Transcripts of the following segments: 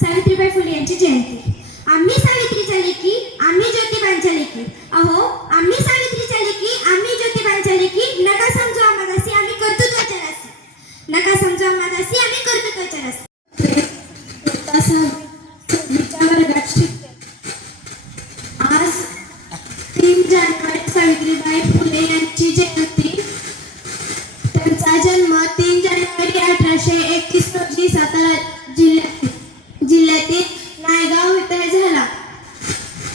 सावित्रीबाई फुले यांची जयंती। आम्ही सावित्रीच्या लेकी, आम्ही ज्योतिबांच्या लेकी। अहो आम्ही सावित्रीच्या लेकी, आम्ही ज्योतिबांच्या लेकी। नका समजू आम्हा दासी, आम्ही कर्तृत्वाच्या राशी। नका समजू आम्हा दासी, आम्ही कर्तृत्वाच्या राशी। वर्गात शिकते। आज 3 जानेवारी सावित्रीबाई फुले यांची जयंती। त्यांचा जन्म 3 जानेवारी 1831 रोजी सातारा जिल्ह्यातील नायगाव येथे झाला।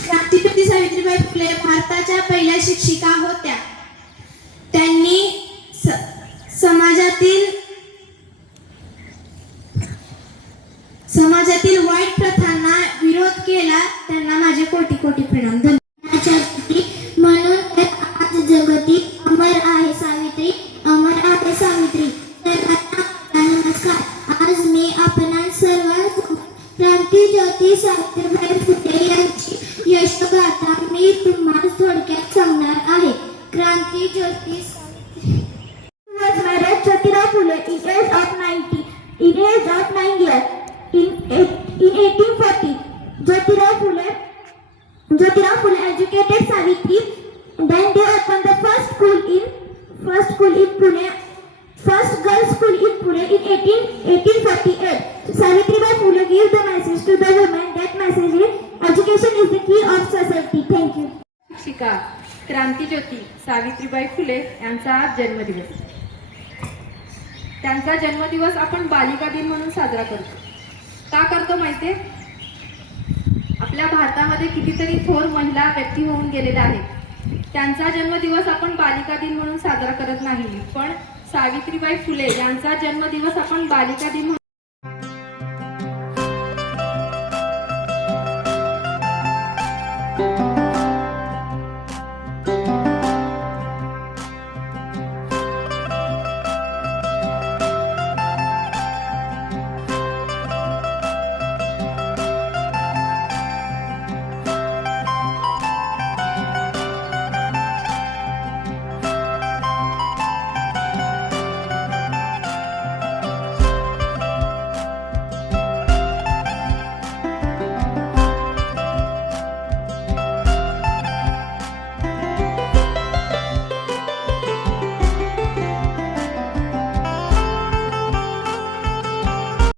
क्रांतिज्योती सावित्रीबाई फुले भारताच्या पहिल्या शिक्षिका होत्या। त्यांनी समाजातील वाईट प्रथांना विरोध केला। त्यांना माझे कोटी कोटी प्रणाम। म्हणून आज जगतिक अमर आहे सावित्री, अमर आहे सावित्री। नमस्कार। आज मी आपणा सर्व क्रांतिज्योती सावित्रीबाई फुले यांची यशोगाथा मी तुम्हाला थोडक्यात सांगणार आहे। क्रांतिज्योती Jyotirao Phule in age of 9 years in 1840 Jyotirao Phule educated Savitri. Then they opened the first girls school in Pune in 1848. Savitribai Phule gave the message to the women that message is education is the key of society. Thank you. शिक्षिका क्रांतिज्योती सावित्रीबाई फुले यांचा आज जन्मदिवस। त्यांचा जन्मदिवस आपण बालिका दिन म्हणून साजरा करतो। का करतो माहितीये? आपल्या भारतामध्ये कितीतरी थोर महिला व्यक्ती होऊन गेलेल्या आहेत। त्यांचा जन्मदिवस आपण बालिका दिन म्हणून साजरा करत नाही, पण सावित्रीबाई फुले यांचा जन्मदिवस आपण बालिका दिन